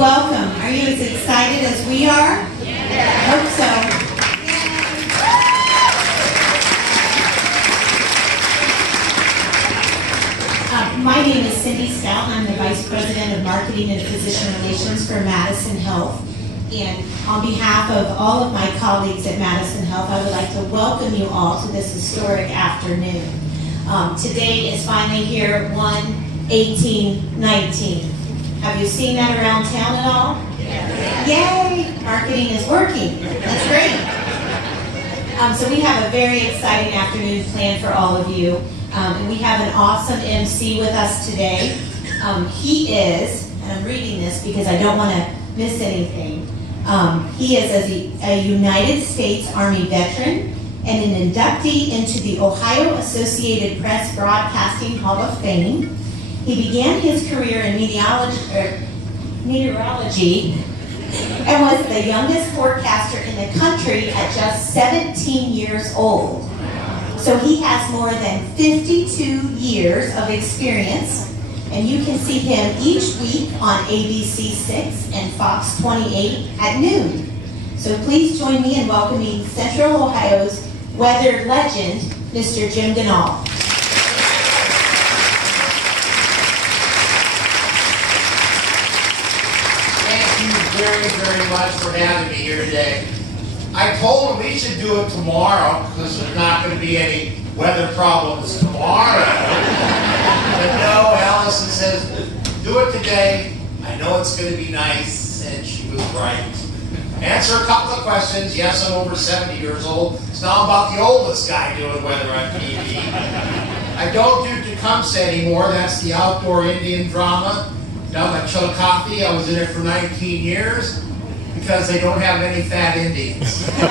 Welcome. Are you as excited as we are? Yeah. I hope so. My name is Cindy Stout. I'm the Vice President of Marketing and Physician Relations for Madison Health. And on behalf of all of my colleagues at Madison Health, I would like to welcome you all to this historic afternoon. Today is finally here, 1/18/19. Have you seen that around town at all? Yes. Yay! Marketing is working. That's great. So we have a very exciting afternoon planned for all of you. And we have an awesome MC with us today. He is, and I'm reading this because I don't want to miss anything. He is a United States Army veteran and an inductee into the Ohio Associated Press Broadcasting Hall of Fame. He began his career in meteorology and was the youngest forecaster in the country at just 17 years old. So he has more than 52 years of experience, and you can see him each week on ABC 6 and Fox 28 at noon. So please join me in welcoming Central Ohio's weather legend, Mr. Jim Ganal. Thank you very, very much for having me here today. I told him we should do it tomorrow because there's not going to be any weather problems tomorrow. But no, Allison says, do it today. I know it's going to be nice, and she was right. Answer a couple of questions. Yes, I'm over 70 years old. It's now about the oldest guy doing weather on TV. I don't do Tecumseh anymore. That's the outdoor Indian drama. Down at Chillicothe, I was in it for 19 years. Because they don't have any fat Indians. I'd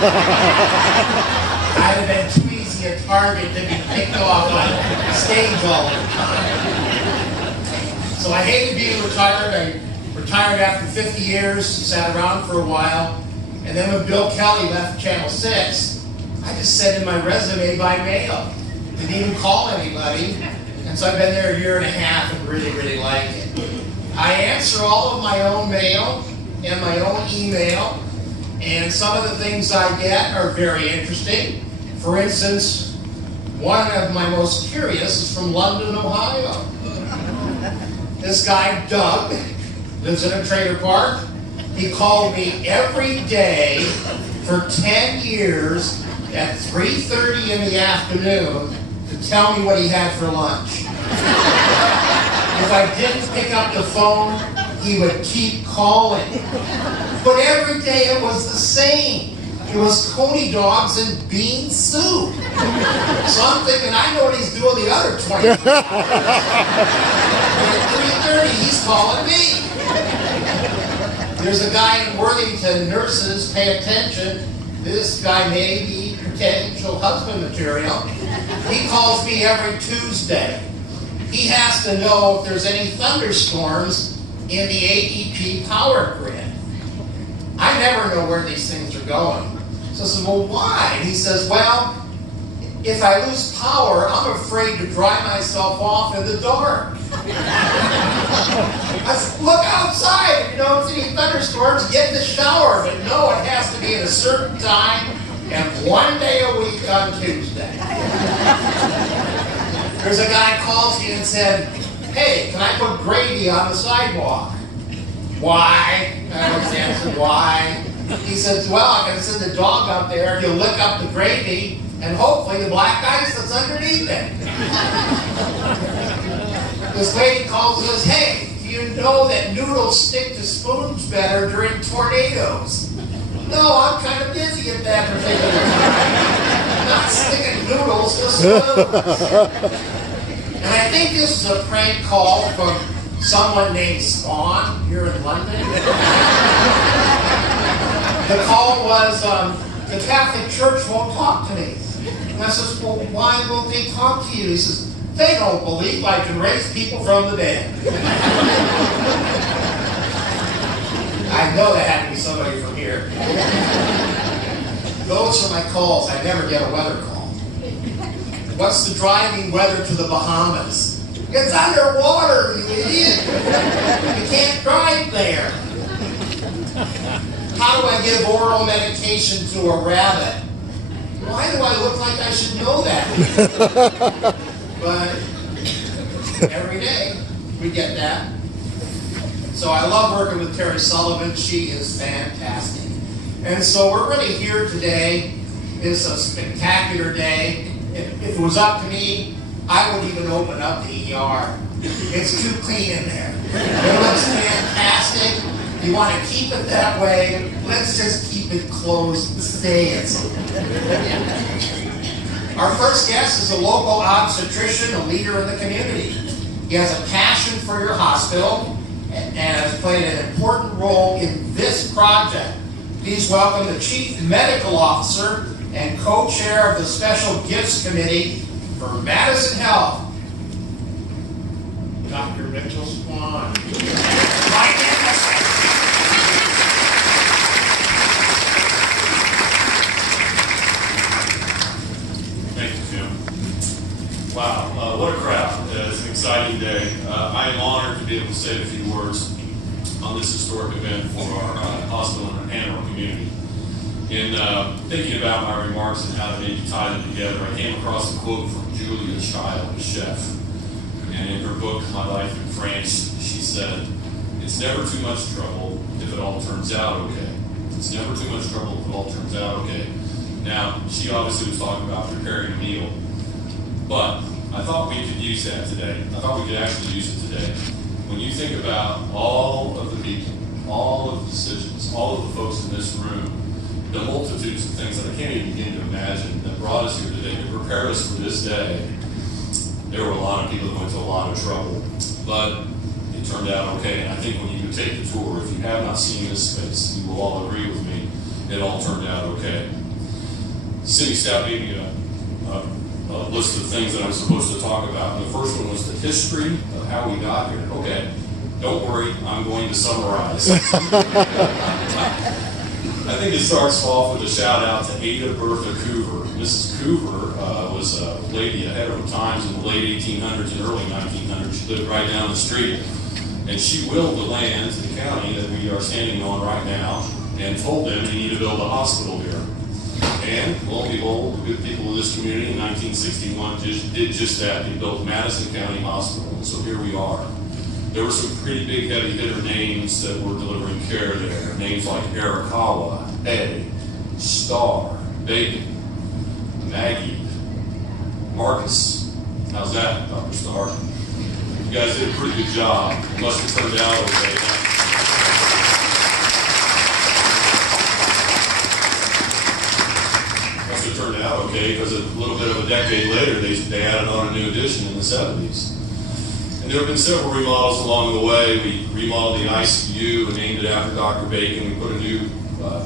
have been too easy a target to be picked off on stage all the time. So I hated being retired. I retired after 50 years, sat around for a while, and then when Bill Kelly left Channel 6, I just sent in my resume by mail. Didn't even call anybody. And so I've been there a year and a half and really, really like it. I answer all of my own mail and my own email, and some of the things I get are very interesting. For instance, one of my most curious is from London, Ohio. This guy, Doug, lives in a trailer park. He called me every day for 10 years at 3:30 in the afternoon to tell me what he had for lunch. If I didn't pick up the phone, he would keep calling. But every day it was the same. It was coney dogs and bean soup. So I'm thinking, I know what he's doing the other 20 minutes. And at 3:30, he's calling me. There's a guy in Worthington, nurses, pay attention. This guy may be potential husband material. He calls me every Tuesday. He has to know if there's any thunderstorms in the AEP power grid. I never know where these things are going. So I said, well, why? And he says, well, if I lose power, I'm afraid to dry myself off in the dark. I said, look outside. If you don't see any thunderstorms, get in the shower. But no, it has to be at a certain time and one day a week on Tuesday. There's a guy calls me and said, hey, can I put gravy on the sidewalk? Why? I always answer, why? He says, well, I'm going to send the dog up there, he'll lick up the gravy, and hopefully the black ice that's underneath it. This lady calls and says, hey, do you know that noodles stick to spoons better during tornadoes? No, I'm kind of busy at that particular time. I'm not sticking noodles to spoons. And I think this is a prank call from someone named Spawn here in London. The call was, the Catholic Church won't talk to me. And I says, well, why won't they talk to you? He says, they don't believe I can raise people from the dead. I know that had to be somebody from here. Those are my calls. I never get a weather call. What's the driving weather to the Bahamas? It's underwater, you idiot. You can't drive there. How do I give oral medication to a rabbit? Why do I look like I should know that? But every day we get that. So I love working with Terry Sullivan. She is fantastic. And so we're really here today. It's a spectacular day. If it was up to me, I would even open up the ER. It's too clean in there. It looks fantastic. You want to keep it that way. Let's just keep it closed and stay in. Our first guest is a local obstetrician, a leader in the community. He has a passion for your hospital and has played an important role in this project. Please welcome the Chief Medical Officer and Co-Chair of the Special Gifts Committee for Madison Health, Dr. Mitchell Swan. Thank you, Tim. Wow, what a crowd. It's an exciting day. I am honored to be able to say a few words on this historic event for our hospital and our community. In thinking about my remarks and how to maybe tie them together, I came across a quote from Julia Child, the chef. And in her book, My Life in France, she said, "It's never too much trouble if it all turns out okay. It's never too much trouble if it all turns out okay." Now, she obviously was talking about preparing a meal, but I thought we could use that today. I thought we could actually use it today. When you think about all of the people, all of the decisions, all of the folks in this room, the multitudes of things that I can't even begin to imagine that brought us here today to prepare us for this day, there were a lot of people that went to a lot of trouble, but it turned out okay. And I think when you take the tour, if you have not seen this space, you will all agree with me, it all turned out okay. City staff gave me a list of things that I was supposed to talk about. And the first one was the history of how we got here. Okay, don't worry, I'm going to summarize. I think it starts off with a shout out to Ada Bertha Coover. Mrs. Coover was a lady ahead of her times in the late 1800s and early 1900s. She lived right down the street. And she willed the land to the county that we are standing on right now and told them they need to build a hospital here. And lo and behold, the good people of this community in 1961 did just that. They built Madison County Hospital. And so here we are. There were some pretty big heavy hitter names that were delivering care there. Names like Arakawa, Eddie, Starr, Bacon, Maggie, Marcus. How's that, Dr. Starr? You guys did a pretty good job. It must have turned out okay. Must have turned out okay because a little bit of a decade later, they added on a new addition in the 70s. And there have been several remodels along the way. We remodeled the ICU and named it after Dr. Bacon. We put a new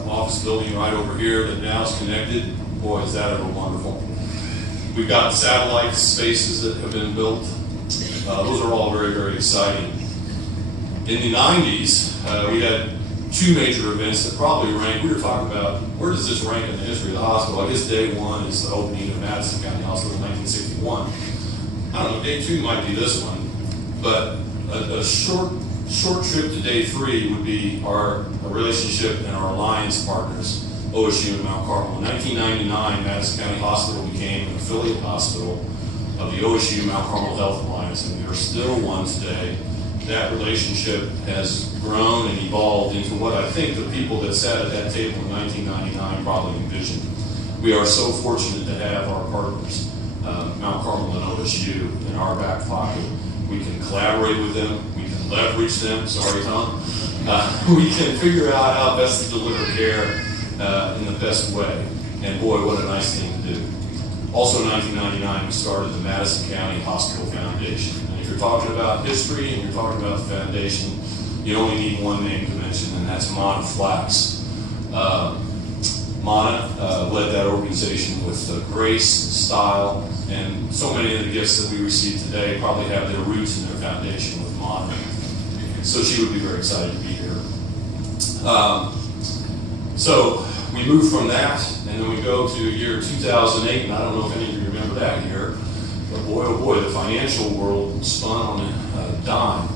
office building right over here that now is connected. Boy, is that ever wonderful. We've got satellite spaces that have been built. Those are all very, very exciting. In the 90s, we had two major events that probably rank. We were talking about where does this rank in the history of the hospital. I guess day one is the opening of Madison County Hospital in 1961. I don't know, day two might be this one. But a short trip to day three would be our relationship and our alliance partners, OSU and Mount Carmel. In 1999, Madison County Hospital became an affiliate hospital of the OSU Mount Carmel Health Alliance, and we are still one today. That relationship has grown and evolved into what I think the people that sat at that table in 1999 probably envisioned. We are so fortunate to have our partners, Mount Carmel and OSU, in our back pocket. We can collaborate with them, we can leverage them, sorry Tom, we can figure out how best to deliver care in the best way. And boy, what a nice thing to do. Also in 1999, we started the Madison County Hospital Foundation. And if you're talking about history and you're talking about the foundation, you only need one name to mention, and that's Mona Flax. Mona led that organization with grace, style, and so many of the gifts that we receive today probably have their roots in their foundation with Mona. So she would be very excited to be here. So we move from that, and then we go to year 2008, and I don't know if any of you remember that year, but boy, oh boy, the financial world spun on a dime.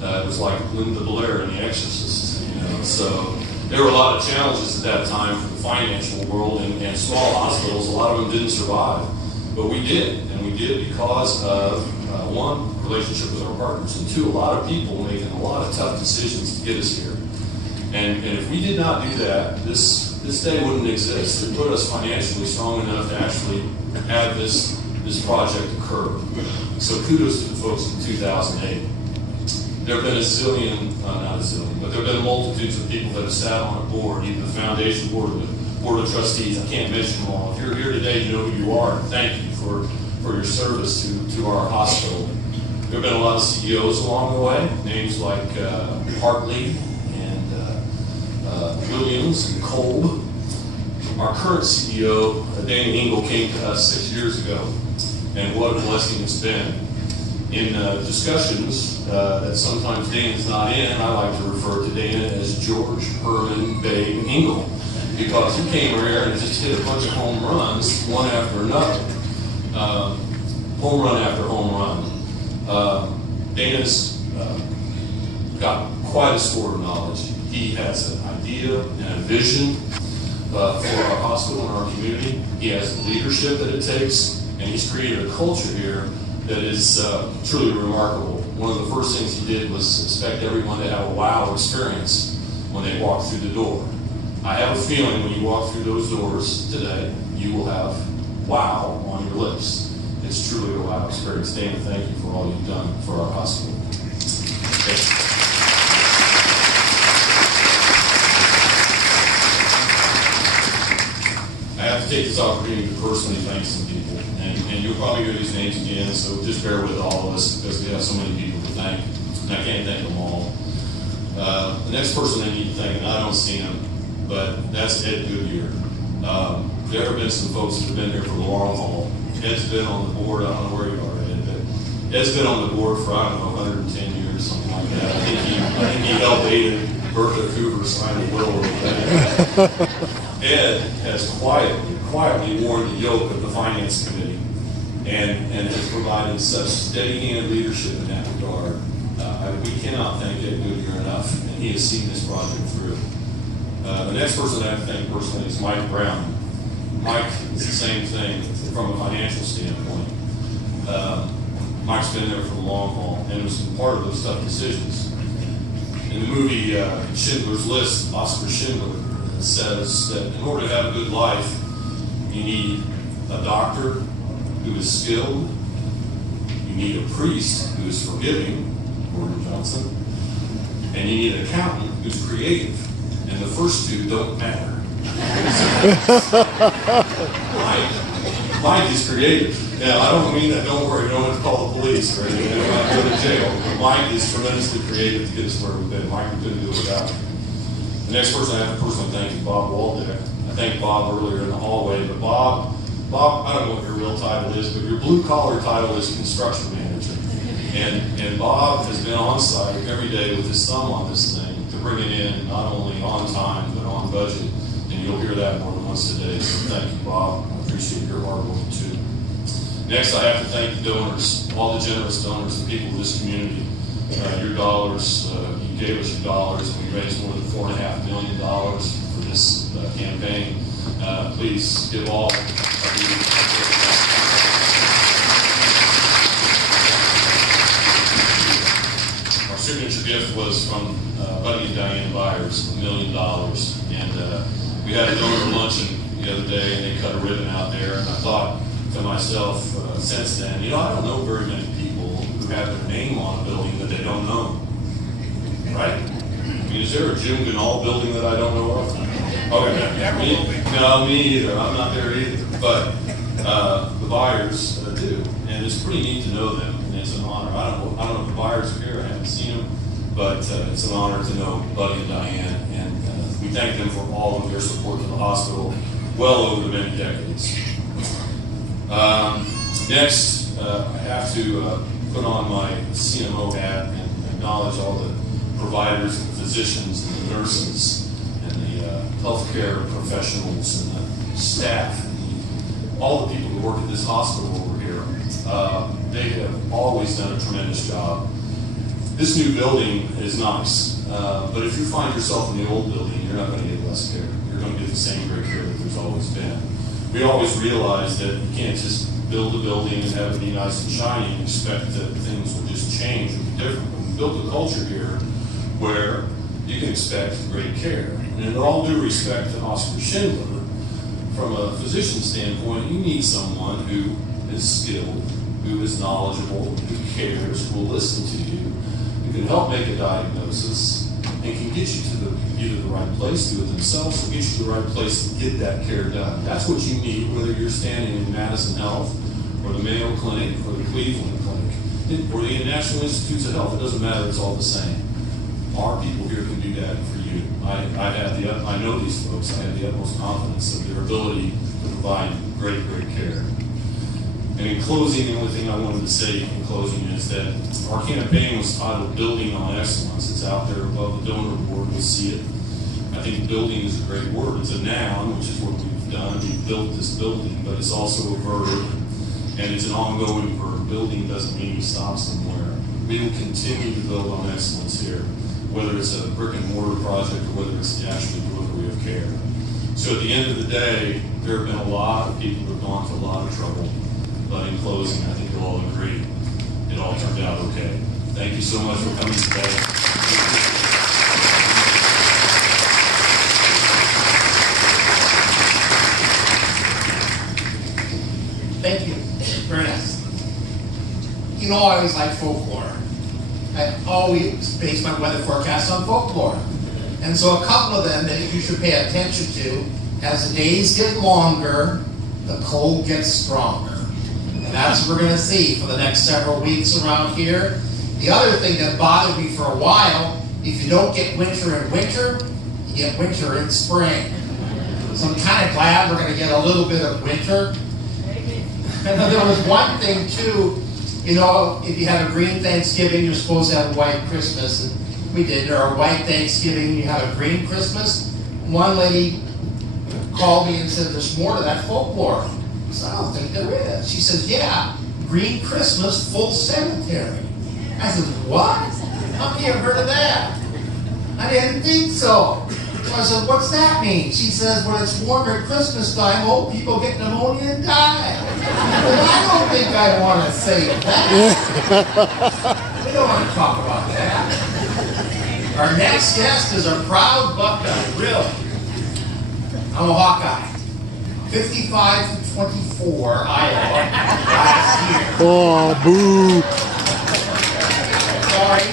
It was like Linda Blair in The Exorcist, you know. So There were a lot of challenges at that time for the financial world, and small hospitals, a lot of them didn't survive. But we did, and we did because of, one, relationship with our partners, and two, a lot of people making a lot of tough decisions to get us here. And if we did not do that, this day wouldn't exist. It put us financially strong enough to actually have this project occur. So kudos to the folks in 2008. There have been not a zillion, but there have been multitudes of people that have sat on a board, either the foundation board or the board of trustees. I can't mention them all. If you're here today, you know who you are. Thank you for your service to our hospital. There have been a lot of CEOs along the way, names like Hartley and Williams and Kolb. Our current CEO, Dana Engel, came to us 6 years ago, and what a blessing it's been. In discussions that sometimes Dana's not in, I like to refer to Dana as George Herman Babe Engel, because he came here and just hit a bunch of home runs, one after another. Home run after home run. Dana's got quite a store of knowledge. He has an idea and a vision for our hospital and our community. He has the leadership that it takes, and he's created a culture here that is truly remarkable. One of the first things he did was expect everyone to have a wow experience when they walk through the door. I have a feeling when you walk through those doors today, you will have wow on your lips. It's truly a wow experience. Dana, thank you for all you've done for our hospital. I have to take this opportunity to personally thank some people, and you'll probably hear these names again, so just bear with all of us because we have so many people to thank, and I can't thank them all. The next person I need to thank, and I don't see him, but that's Ed Goodyear. There have been some folks that have been here for the long haul. Ed's been on the board, I don't know where you are, Ed, but Ed's been on the board for, I don't know, 110 years, something like that. I think he helped Ada Bertha Cooper sign the will over that. Ed has quietly worn the yoke of the finance committee and has provided such steady-handed leadership in that regard. We cannot thank Ed Goodyear enough, and he has seen this project through. The next person I have to thank personally is Mike Brown. Mike is the same thing from a financial standpoint. Mike's been there for the long haul and was part of those tough decisions. In the movie Schindler's List, Oscar Schindler says that in order to have a good life, you need a doctor who is skilled, you need a priest who is forgiving, Gordon Johnson, and you need an accountant who's creative. And the first two don't matter. Mike is creative. Now, I don't mean that, don't worry, don't have to call the police or anything, don't have to go to jail. But Mike is tremendously creative to get us where we've been. Mike, we couldn't do it without him. The next person I have to personally thank is Bob Waldeck. I thanked Bob earlier in the hallway, but Bob, I don't know what your real title is, but your blue-collar title is construction manager. And Bob has been on site every day with his thumb on this thing to bring it in not only on time, but on budget. And you'll hear that more than once today, so thank you, Bob. I appreciate your hard work, too. Next, I have to thank the donors, all the generous donors, the people of this community. Your dollars, you gave us your dollars, and we raised more than $4.5 million for this campaign. Please give all of you. Our signature gift was from Buddy and Diane Byers, $1 million. And we had a donor luncheon the other day, and they cut a ribbon out there, and I thought to myself since then, I don't know very many people who have their name on a building that they don't know. Right? I mean, is there a Jim Ganal building that I don't know of? Okay. No, me either. I'm not there either. But the Byers do. And it's pretty neat to know them. And it's an honor. I don't know if the Byers are here. I haven't seen them. But it's an honor to know Buddy and Diane. And we thank them for all of their support to the hospital well over the many decades. Next, I have to put on my CMO hat and acknowledge all the providers and physicians and the nurses and the healthcare professionals and the staff and all the people who work at this hospital over here. They have always done a tremendous job. This new building is nice. But if you find yourself in the old building, you're not going to get less care. You're going to get the same great care that there's always been. We always realize that you can't just build a building and have it be nice and shiny and expect that things will just change and be different. But we built a culture here where you can expect great care. And in all due respect to Oscar Schindler, from a physician standpoint, you need someone who is skilled, who is knowledgeable, who cares, who will listen to you, who can help make a diagnosis, and can get you to either the right place, do it themselves, or get you to the right place to get that care done. That's what you need, whether you're standing in Madison Health, or the Mayo Clinic, or the Cleveland Clinic, or the National Institutes of Health. It doesn't matter, it's all the same. Our people here can do that for you. I know these folks. I have the utmost confidence of their ability to provide great care. And in closing, the only thing I wanted to say in closing is that our campaign was titled Building on Excellence. It's out there above the donor board. You'll see it. I think building is a great word. It's a noun, which is what we've done. We've built this building, but it's also a verb, and it's an ongoing verb. Building doesn't mean you stop somewhere. We will continue to build on excellence here, whether it's a brick and mortar project or whether it's the actual delivery of care. So at the end of the day, there have been a lot of people who have gone to a lot of trouble. But in closing, I think you'll all agree it all turned out okay. Thank you so much for coming today. Thank you. Very nice. You know, I always like folklore. I always base my weather forecast on folklore. And so a couple of them that you should pay attention to, as the days get longer, the cold gets stronger. And that's what we're going to see for the next several weeks around here. The other thing that bothered me for a while, if you don't get winter in winter, you get winter in spring. So I'm kind of glad we're going to get a little bit of winter. And then there was one thing too, you know, if you have a green Thanksgiving, you're supposed to have a white Christmas. And we did. There are white Thanksgiving, you have a green Christmas. One lady called me and said, there's more to that folklore. I said, I don't think there is. She says, yeah, green Christmas, full cemetery. I said, what? How many have heard of that? I didn't think so. So I said, what's that mean? She says, when it's warmer at Christmas time, old people get pneumonia and die. But I don't think I want to say that. We don't want to talk about that. Our next guest is a proud Buckeye, really. I'm a Hawkeye. 55-24, Iowa, last year. Oh, boo. Sorry.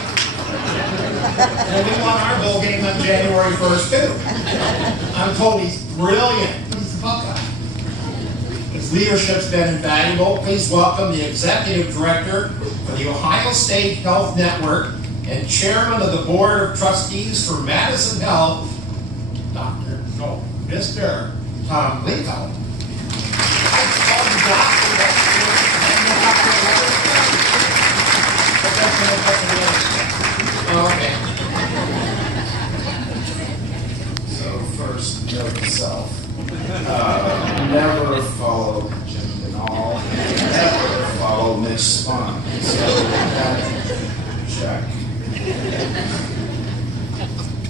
And we won our bowl game on January 1st, too. I'm told he's brilliant. He's a Buckeye. His leadership's been invaluable. Please welcome the Executive Director for the Ohio State Health Network and Chairman of the Board of Trustees for Madison Health, Mr. Tom Lito. Okay. So first, note to self. Never follow Jim Denal, never follow Mitch Spahn. So check.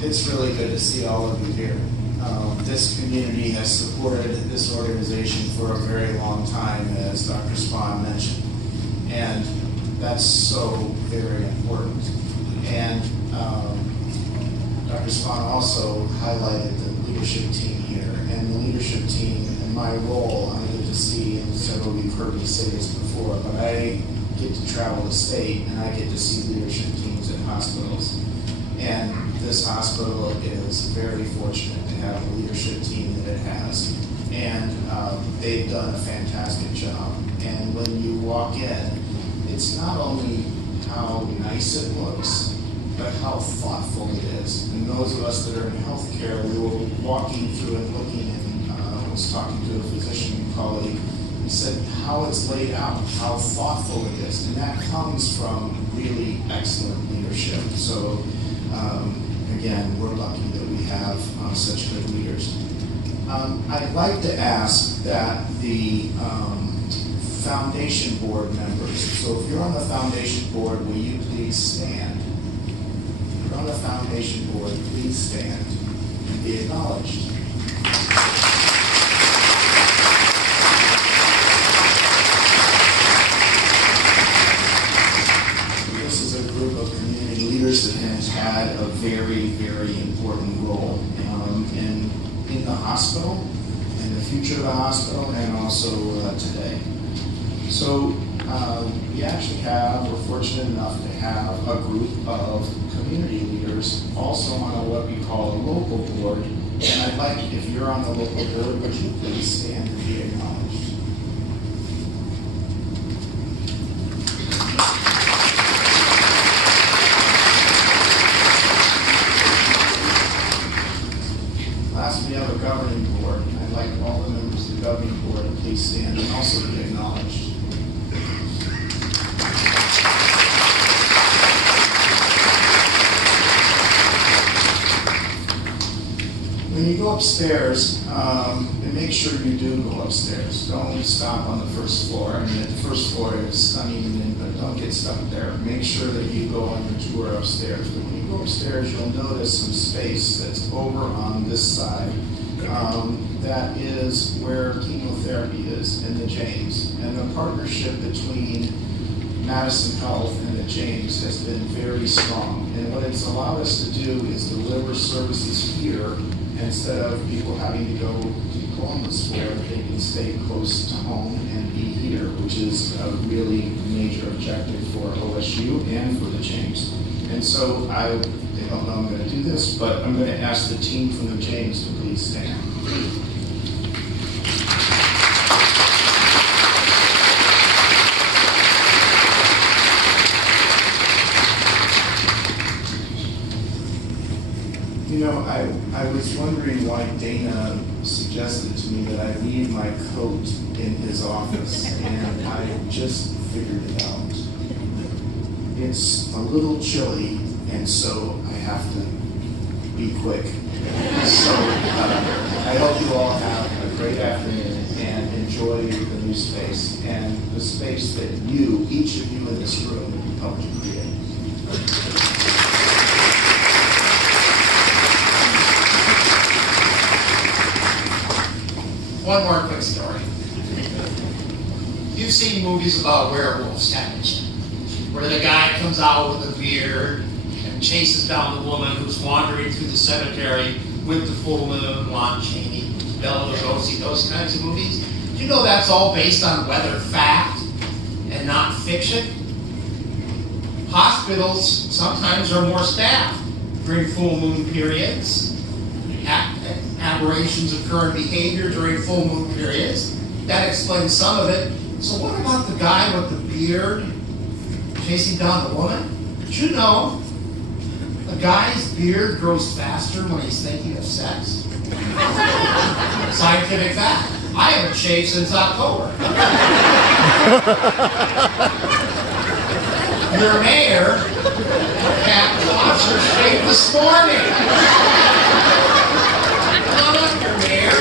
It's really good to see all of you here. This community has supported this organization for a very long time, as Dr. Spahn mentioned. And that's so very important. And Dr. Spahn also highlighted the leadership team here. And the leadership team, in my role, I get to see, and several of you have heard me say this before, but I get to travel the state and I get to see leadership teams in hospitals. And this hospital is very fortunate to have the leadership team that it has. And they've done a fantastic job. And when you walk in, it's not only how nice it looks, but how thoughtful it is. And those of us that are in healthcare, we were walking through and looking, and I was talking to a physician colleague. He said how it's laid out, how thoughtful it is, and that comes from really excellent leadership. So again, we're lucky that we have such good leaders. I'd like to ask that the foundation board members, so if you're on the foundation board, will you please stand? on the foundation board, please stand and be acknowledged. This is a group of community leaders that has had a very, very important role in the hospital, in the future of the hospital, and also today. So we actually we're fortunate enough to have a group of community leaders also on what we call a local board. And I'd like, if you're on the local board, would you please stand and be acknowledged? Last, we have a governing board. I'd like all the members of the governing board to please stand and also be acknowledged. When you go upstairs, and make sure you do go upstairs. Don't stop on the first floor. I mean, the first floor is stunning, but don't get stuck there. Make sure that you go on your tour upstairs. But when you go upstairs, you'll notice some space that's over on this side. That is where chemotherapy is in the James. And the partnership between Madison Health and the James has been very strong. And what it's allowed us to do is deliver services here instead of people having to go to Columbus for it. They can stay close to home and be here, which is a really major objective for OSU and for the James. And so they don't know I'm going to do this, but I'm going to ask the team from the James to please stand. You know, I was wondering why Dana suggested to me that I leave my coat in his office, and I just figured it out. It's a little chilly, and so I have to be quick. So I hope you all have a great afternoon and enjoy the new space and the space that each of you in this room, helped to create. One more quick story. You've seen movies about werewolves, haven't you? Where the guy comes out with a beard and chases down the woman who's wandering through the cemetery with the full moon, Lon Chaney, Bela Lugosi, those kinds of movies. Do you know that's all based on weather fact and not fiction? Hospitals sometimes are more staffed during full moon periods. Aberrations occur in behavior during full moon periods. That explains some of it. So what about the guy with the beard chasing down the woman? Did you know a guy's beard grows faster when he's thinking of sex? Scientific fact. I haven't shaved since October. Your mayor, Pat Watcher, shaved this morning. Come on, your mayor.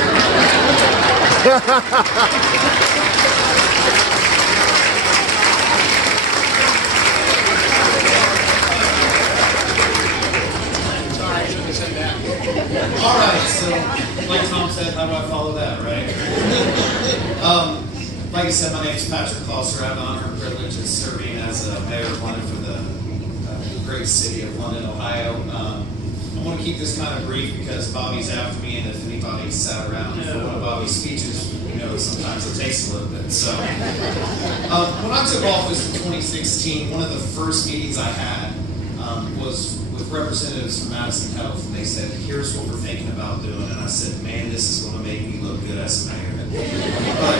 All right, so like Tom said, how do I follow that, right? Like I said, my name is Patrick Closer. I have the honor and privilege of serving as a mayor of London for the great city of London, Ohio. I want to keep this kind of brief because Bobby's after me, and if anybody sat around for one of Bobby's speeches, you know sometimes it takes a little bit. So, when I took office in 2016, one of the first meetings I had was with representatives from Madison Health, and they said, "Here's what we're thinking about doing." And I said, "Man, this is going to make me look good as a mayor." But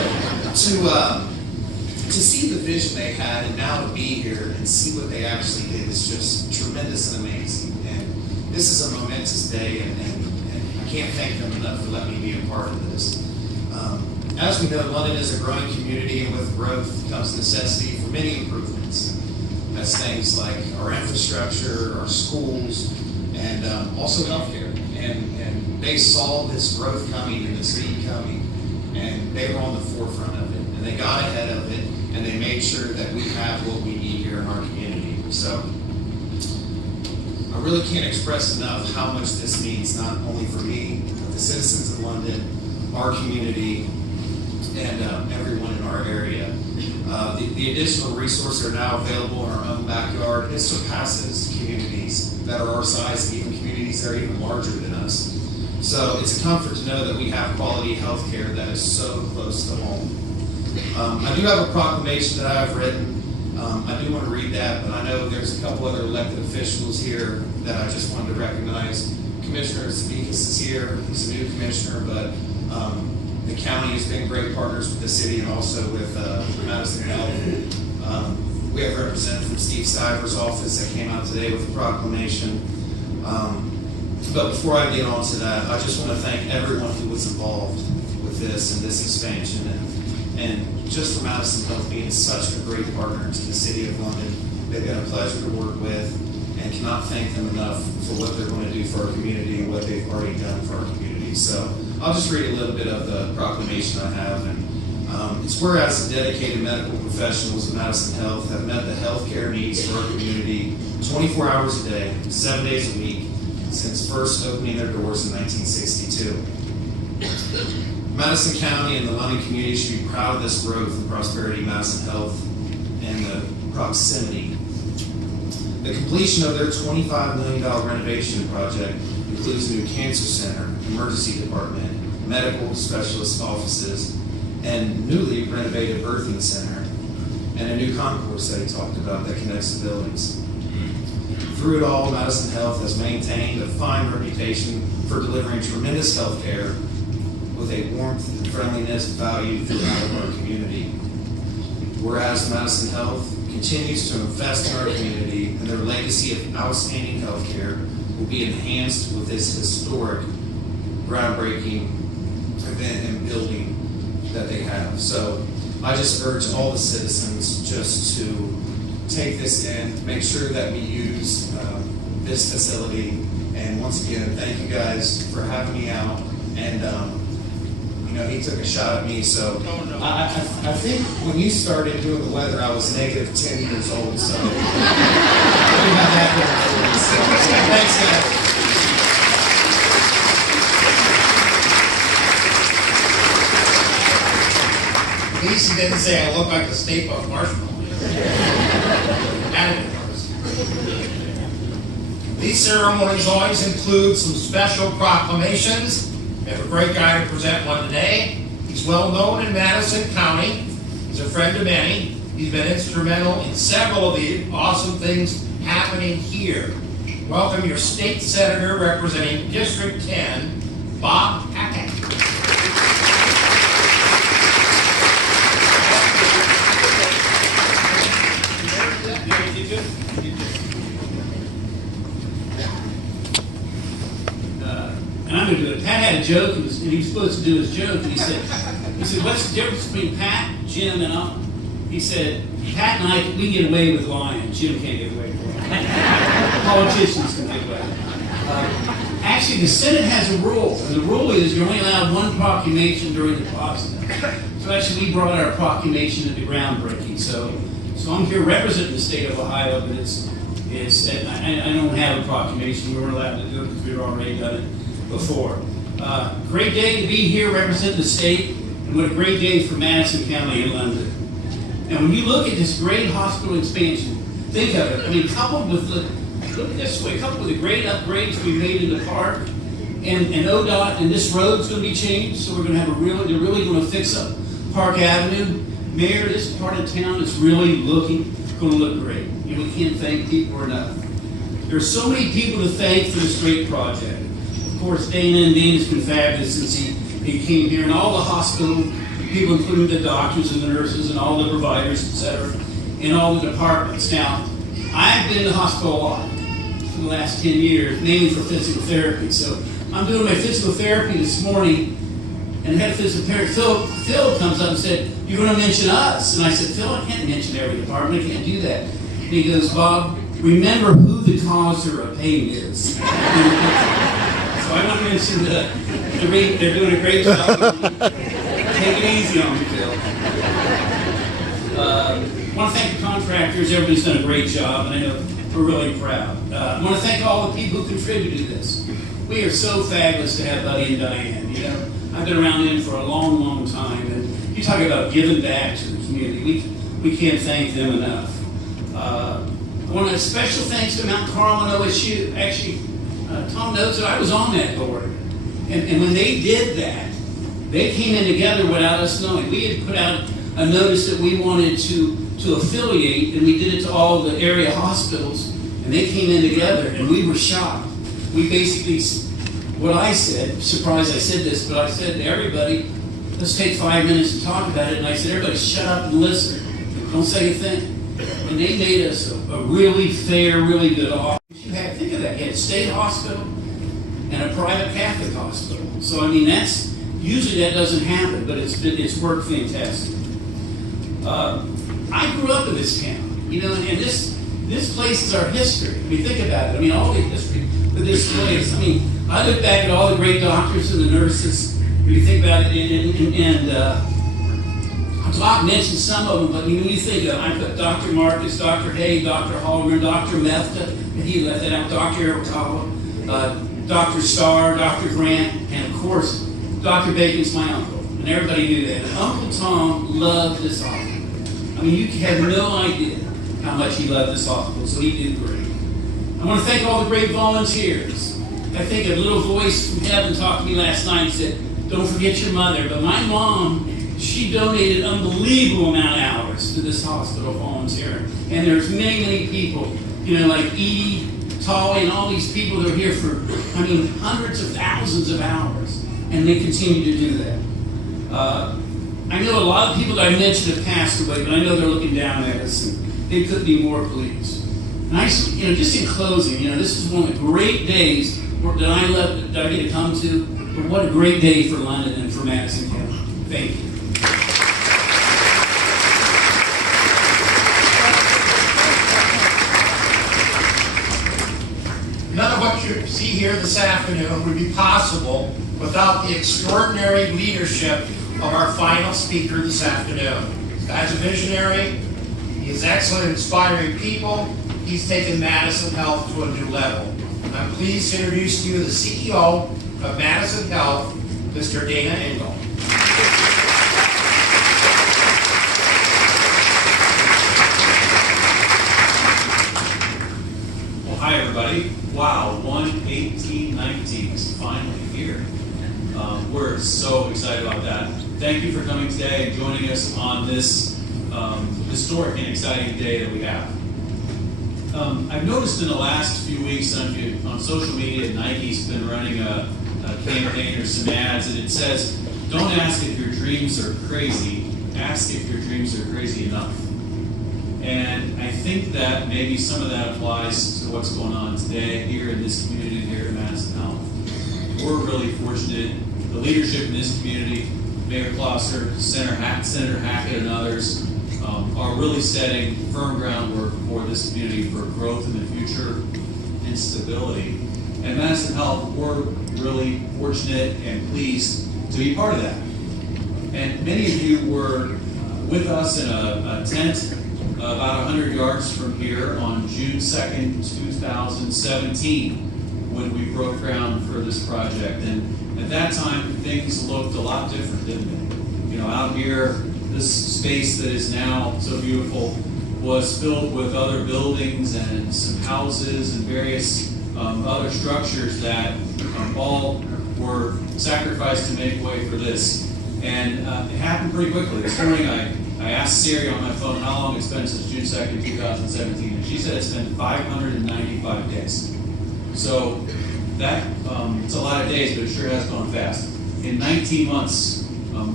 to see the vision they had, and now to be here and see what they actually did is just tremendous and amazing. And this is a momentous day, and I can't thank them enough for letting me be a part of this. As we know, London is a growing community, and with growth comes necessity for many improvements. That's things like our infrastructure, our schools, and also healthcare. And they saw this growth coming and this need coming, and they were on the forefront of it. And they got ahead of it, and they made sure that we have what we need here in our community. So I really can't express enough how much this means, not only for me, but the citizens of London, our community, and everyone in our area. The additional resources are now available in our own backyard. It surpasses communities that are our size, and even communities that are even larger than us. So it's a comfort to know that we have quality health care that is so close to home. I do have a proclamation that I've written. I do want to read that, but I know there's a couple other elected officials here that I just wanted to recognize. Commissioner Zemeckis is here. He's a new commissioner, but the county has been great partners with the city and also with Madison Health. We have a representative from Steve Stiver's office that came out today with a proclamation. But before I get on to that, I just want to thank everyone who was involved with this and this expansion, and just for Madison Health being such a great partner to the City of London. They've been a pleasure to work with, and cannot thank them enough for what they're going to do for our community and what they've already done for our community. So I'll just read a little bit of the proclamation I have. And it's whereas the dedicated medical professionals of Madison Health have met the healthcare needs for our community 24 hours a day, 7 days a week, since first opening their doors in 1962. Madison County and the London community should be proud of this growth and prosperity of Madison Health and the proximity. The completion of their $25 million renovation project includes a new cancer center, emergency department, medical specialist offices, and newly renovated birthing center, and a new concourse that he talked about that connects the buildings. Through it all, Madison Health has maintained a fine reputation for delivering tremendous health care with a warmth and friendliness valued throughout our community. Whereas Madison Health continues to invest in our community, and their legacy of outstanding health care will be enhanced with this historic, groundbreaking event and building that they have. So I just urge all the citizens just to take this in, make sure that we use this facility. And once again, thank you guys for having me out. And you know, he took a shot at me, so I think when you started doing the weather, I was negative 10 years old, so I didn't have that going. So thanks, guys. At least he didn't say I look like a Stay Puft Marshmallow. These ceremonies always include some special proclamations. We have a great guy to present one today. He's well known in Madison County. He's a friend of many. He's been instrumental in several of the awesome things happening here. Welcome your state senator representing District 10, Bob Hackett. And I'm going to do it. Pat had a joke, and he was supposed to do his joke, and he said, what's the difference between Pat, Jim, and I? He said, Pat and I, we get away with lying. Jim can't get away with lying. Politicians can get away. Actually, the Senate has a rule, and the rule is you're only allowed one proclamation during the process. So actually, we brought our proclamation at the groundbreaking. So I'm here representing the state of Ohio, but I don't have a proclamation. We weren't allowed to do it because we've already done it before. Great day to be here representing the state, and what a great day for Madison County and London. And when you look at this great hospital expansion, think of it. I mean, coupled with the great upgrades we made in the park, and ODOT, and this road's going to be changed, so we're going to have they're really going to fix up Park Avenue. Mayor, this part of town is really going to look great. And we can't thank people enough. There are so many people to thank for this great project. Of course, Dana's been fabulous since he came here, and all the hospital people, including the doctors and the nurses and all the providers, etc., and all the departments. Now, I've been to the hospital a lot for the last 10 years, mainly for physical therapy. So I'm doing my physical therapy this morning, and the head of physical therapy, Phil comes up and said, "You're going to mention us." And I said, "Phil, I can't mention every department. I can't do that." And he goes, "Bob, remember who the causer of pain is." So I want to mention they're doing a great job. Take it easy on me, Phil. I want to thank the contractors. Everybody's done a great job. And I know we're really proud. I want to thank all the people who contributed to this. We are so fabulous to have Buddy and Diane. You know, I've been around them for a long, long time, and you talk about giving back to the community. We can't thank them enough. I want a special thanks to Mount Carmel and OSU. Actually, Tom knows that I was on that board, and when they did that, they came in together without us knowing. We had put out a notice that we wanted to affiliate, and we did it to all the area hospitals, and they came in together, and we were shocked. We basically, what I said, surprised I said this, but I said to everybody, let's take 5 minutes to talk about it, and I said, everybody shut up and listen. Don't say a thing. And they made us a really fair, really good offer. You had, think of that, you had a state hospital and a private Catholic hospital. So, I mean, that's, usually that doesn't happen, but it's worked fantastic. I grew up in this town, you know, and this place is our history. I mean, think about it. I mean, all the history of this place. I mean, I look back at all the great doctors and the nurses. When you think about it, I'll mention some of them, but when you think of, I put Dr. Marcus, Dr. Hay, Dr. Hallgren, Dr. Mefta, and he left that out, Dr. Arakawa, Dr. Starr, Dr. Grant, and of course, Dr. Bacon's my uncle. And everybody knew that. And Uncle Tom loved this hospital. I mean, you have no idea how much he loved this hospital, so he did great. I want to thank all the great volunteers. I think a little voice from heaven talked to me last night and said, don't forget your mother. But my mom, she donated unbelievable amount of hours to this hospital volunteering. And there's many, many people, you know, like Edie, Tolly, and all these people that are here for, I mean, hundreds of thousands of hours. And they continue to do that. I know a lot of people that I mentioned have passed away, but I know they're looking down at us, and they couldn't be more pleased. And I, you know, just in closing, you know, this is one of the great days that I get to come to. But what a great day for London and for Madison County. Thank you. None of what you see here this afternoon would be possible without the extraordinary leadership of our final speaker this afternoon. This guy's a visionary. He is excellent at inspiring people. He's taken Madison Health to a new level. I'm pleased to introduce to you the CEO of Madison Health, Mr. Dana Engel. Well, hi everybody. Wow, 1/18/19 is finally here. We're so excited about that. Thank you for coming today and joining us on this historic and exciting day that we have. I've noticed in the last few weeks on social media, Nike's been running a campaign or some ads, and it says, don't ask if your dreams are crazy, ask if your dreams are crazy enough. And I think that maybe some of that applies to what's going on today here in this community here at Madison Health. We're really fortunate. The leadership in this community, Mayor Klosser, Senator Hackett, and others are really setting firm groundwork for this community for growth in the future and stability. And Madison Health, we're really fortunate and pleased to be part of that. And many of you were with us in a tent about 100 yards from here on June 2nd, 2017, when we broke ground for this project. And at that time, things looked a lot different, didn't they? You know, out here, this space that is now so beautiful was filled with other buildings and some houses and various other structures that all were sacrificed to make way for this. And it happened pretty quickly. This morning, I asked Siri on my phone how long it's been since June 2nd, 2017, and she said it's been 595 days. So that, it's a lot of days, but it sure has gone fast. In 19 months,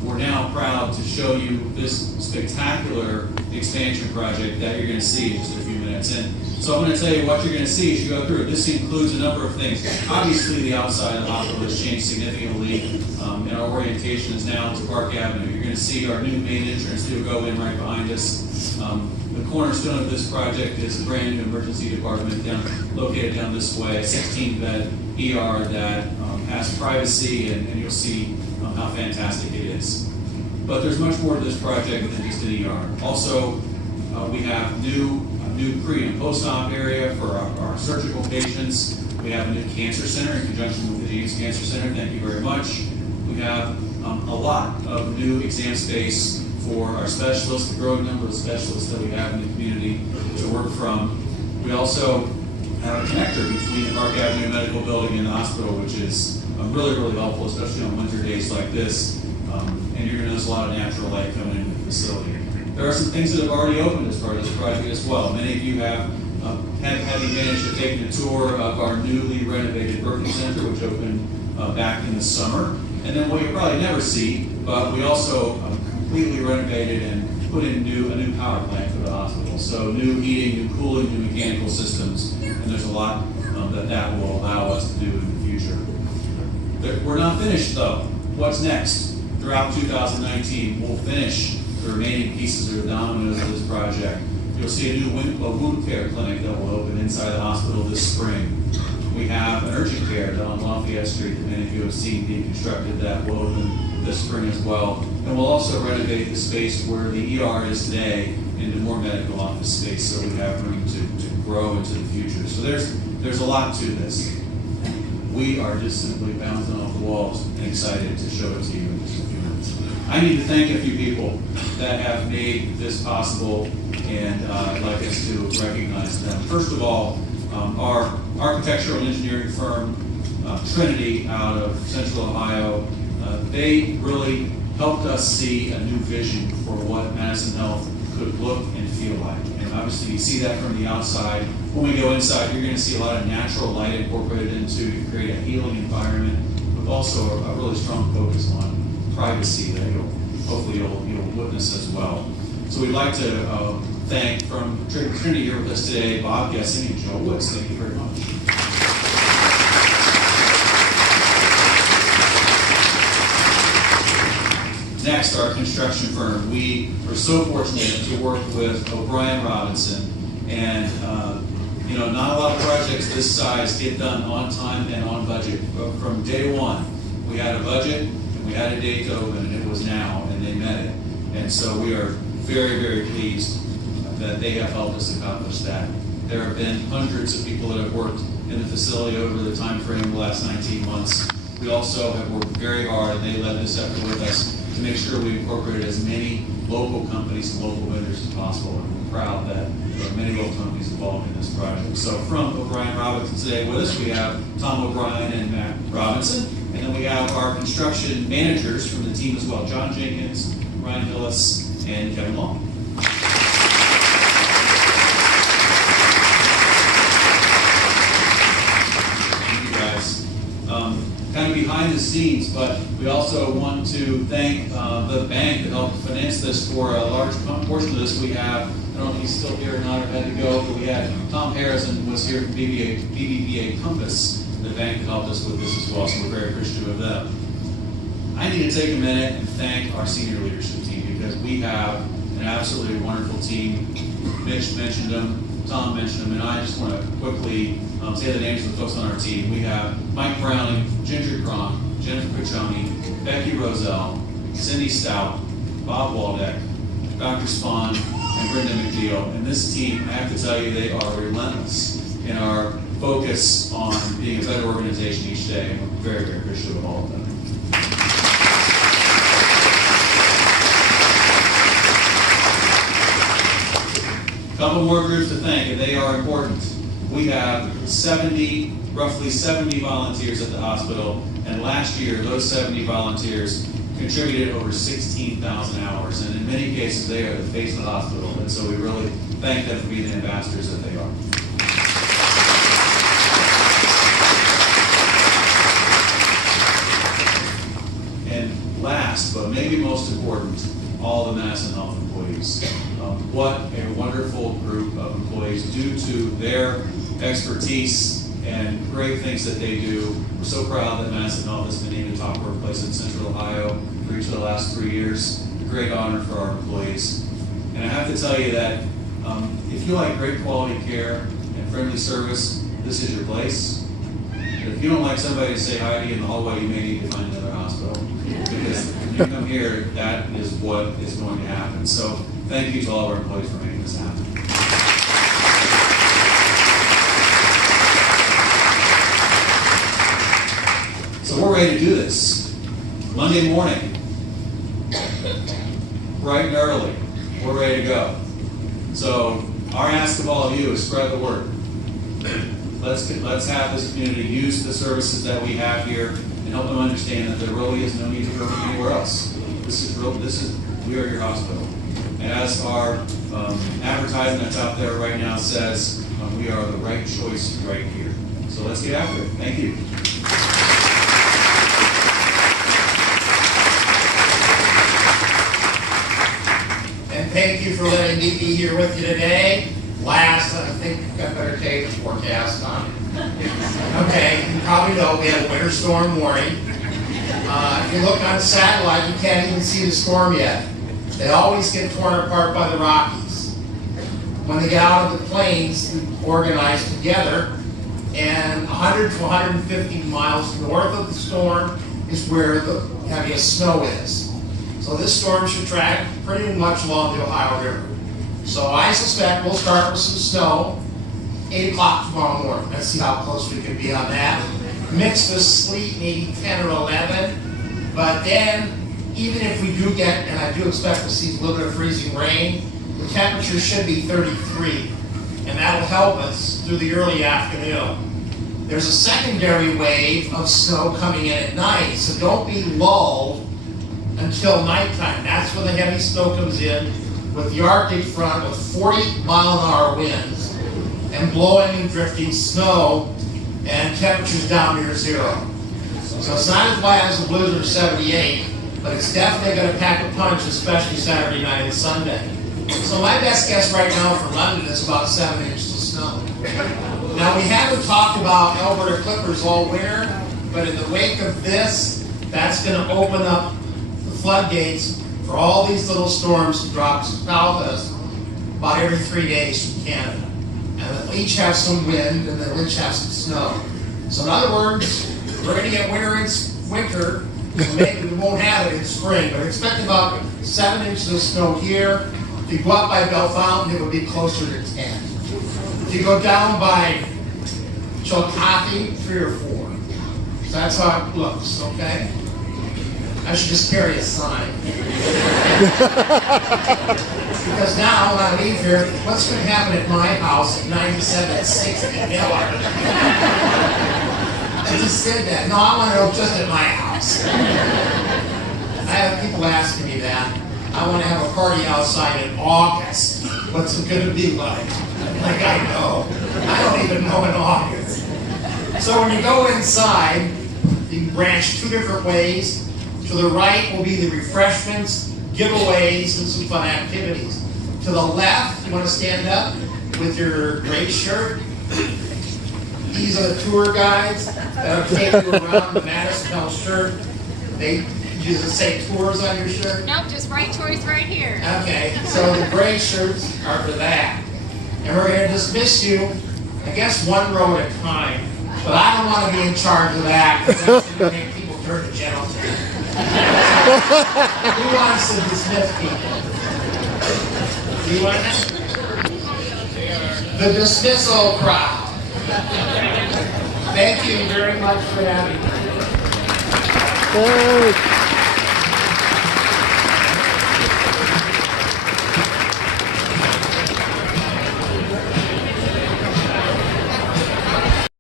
we're now proud to show you this spectacular expansion project that you're going to see in just a few minutes. And so I'm going to tell you what you're going to see as you go through it. This includes a number of things. Obviously, the outside of the hospital has changed significantly, and our orientation is now to Park Avenue. You're going to see our new main entrance that will go in right behind us. The cornerstone of this project is a brand new emergency department located down this way, a 16-bed ER that has privacy, and you'll see how fantastic it is. But there's much more to this project than just an ER. Also, we have new new pre and post-op area for our surgical patients. We have a new cancer center in conjunction with the James Cancer Center. Thank you very much. We have a lot of new exam space for our specialists, the growing number of specialists that we have in the community to work from. We also have a connector between the Park Avenue Medical Building and the hospital, which is really, really helpful, especially on winter days like this. And you're going to notice a lot of natural light coming into the facility. There are some things that have already opened as part of this project as well. Many of you have had the advantage of taking a tour of our newly renovated birthing center, which opened back in the summer. And then what you'll probably never see, but we also completely renovated and put in a new power plant for the hospital. So new heating, new cooling, new mechanical systems, and there's a lot that will allow us to do in the future. But we're not finished though. What's next? Throughout 2019, we'll finish the remaining pieces that are dominoes of this project. You'll see a new wound care clinic that will open inside the hospital this spring. We have an urgent care down on Lafayette Street that many of you have seen being constructed that will open this spring as well. And we'll also renovate the space where the ER is today into more medical office space so we have room to grow into the future. So there's a lot to this. We are just simply bouncing off the walls and excited to show it to you in just a few minutes. I need to thank a few people that have made this possible, and I'd like us to recognize them. First of all, our architectural and engineering firm, Trinity, out of Central Ohio, they really helped us see a new vision for what Madison Health could look and feel like. And obviously you see that from the outside. When we go inside, you're going to see a lot of natural light incorporated into to create a healing environment, with also a really strong focus on privacy that hopefully you'll witness as well. So we'd like to thank from Trinity here with us today, Bob Gessing and Joe Woods. Thank you very much. Next, our construction firm. We were so fortunate to work with O'Brien Robinson, and not a lot of projects this size get done on time and on budget. But from day one, we had a budget and we had a date to open, and it was now, and they met it. And so we are very, very pleased that they have helped us accomplish that. There have been hundreds of people that have worked in the facility over the time frame of the last 19 months. We also have worked very hard, and they led this effort with us, to make sure we incorporated as many local companies and local vendors as possible. And we're proud that there are many local companies involved in this project. So from O'Brien Robinson today with us, we have Tom O'Brien and Matt Robinson. And then we have our construction managers from the team as well, John Jenkins, Ryan Hillis, and Kevin Long. Kind of behind the scenes, but we also want to thank the bank that helped finance this for a large portion of this. We have, I don't know if he's still here or not or had to go, but we had Tom Harrison was here from BBVA Compass, the bank that helped us with this as well, so we're very appreciative of them. I need to take a minute and thank our senior leadership team, because we have an absolutely wonderful team. Mitch mentioned them, Tom mentioned them, and I just want to quickly say the names of the folks on our team. We have Mike Browning, Ginger Cron, Jennifer Piccioni, Becky Roselle, Cindy Stout, Bob Waldeck, Dr. Spahn, and Brenda McNeil. And this team, I have to tell you, they are relentless in our focus on being a better organization each day, and we're very, very appreciative of all of them. A couple more groups to thank, and they are important. We have roughly 70 volunteers at the hospital, and last year those 70 volunteers contributed over 16,000 hours, and in many cases they are the face of the hospital, and so we really thank them for being the ambassadors that they are. And last, but maybe most important, all the Madison Health employees. What a wonderful group of employees due to their expertise and great things that they do. We're so proud that Madison Health has been named a top workplace in Central Ohio for each of the last 3 years. A great honor for our employees. And I have to tell you that if you like great quality care and friendly service, this is your place. But if you don't like somebody to say hi to you in the hallway, you may need to find another hospital. Because when you come here, that is what is going to happen. So thank you to all of our employees for making this happen. So we're ready to do this. Monday morning, bright and early, we're ready to go. So our ask of all of you is spread the word. Let's have this community use the services that we have here and help them understand that there really is no need to go anywhere else. We are your hospital. As our advertisement that's out there right now says, we are the right choice right here. So let's get after it. Thank you. And thank you for letting me be here with you today. Last, I think I better take the forecast on. Okay, you probably know we had a winter storm warning. If you look on satellite, you can't even see the storm yet. They always get torn apart by the Rockies. When they get out of the plains, we organize together, and 100 to 150 miles north of the storm is where the heaviest snow is. So this storm should track pretty much along the Ohio River. So I suspect we'll start with some snow, 8 o'clock tomorrow morning. Let's see how close we can be on that. Mixed with sleet, maybe 10 or 11. But then, even if we do get, and I do expect to see a little bit of freezing rain, the temperature should be 33. And that'll help us through the early afternoon. There's a secondary wave of snow coming in at night, so don't be lulled until nighttime. That's when the heavy snow comes in with the Arctic front with 40-mile-an-hour winds and blowing and drifting snow and temperatures down near zero. So it's not as bad as the blizzard of 78, but it's definitely going to pack a punch, especially Saturday night and Sunday. So my best guess right now for London is about 7 inches of snow. Now we haven't talked about Alberta Clippers all winter, but in the wake of this, that's going to open up the floodgates for all these little storms to drop south of us about every 3 days from Canada. And they'll each have some wind and they'll each have some snow. So in other words, we're going to get winter, so maybe we won't have it in spring, but expect about 7 inches of snow here. If you go up by Bell Fountain, it will be closer to 10. If you go down by Chillicothe, 3 or 4. So that's how it looks, okay? I should just carry a sign. Because now, when I leave here, what's going to happen at my house at 9760 Miller? I just said that. No, I want to know just at my house. I have people asking me that. I want to have a party outside in August. What's it going to be like? Like, I know. I don't even know in August. So when you go inside, you can branch 2 different ways. To the right will be the refreshments, giveaways, and some fun activities. To the left, you want to stand up with your gray shirt. These are the tour guides that'll take you around the Madison shirt. Does it say tours on your shirt? Nope, just right choice right here. Okay, so the gray shirts are for that. And we're going to dismiss you, I guess 1 row at a time. But I don't want to be in charge of that, because that's going to make people turn to gentlemen. Who wants to dismiss people? Do you want that? The dismissal crowd. Thank you very much for having me.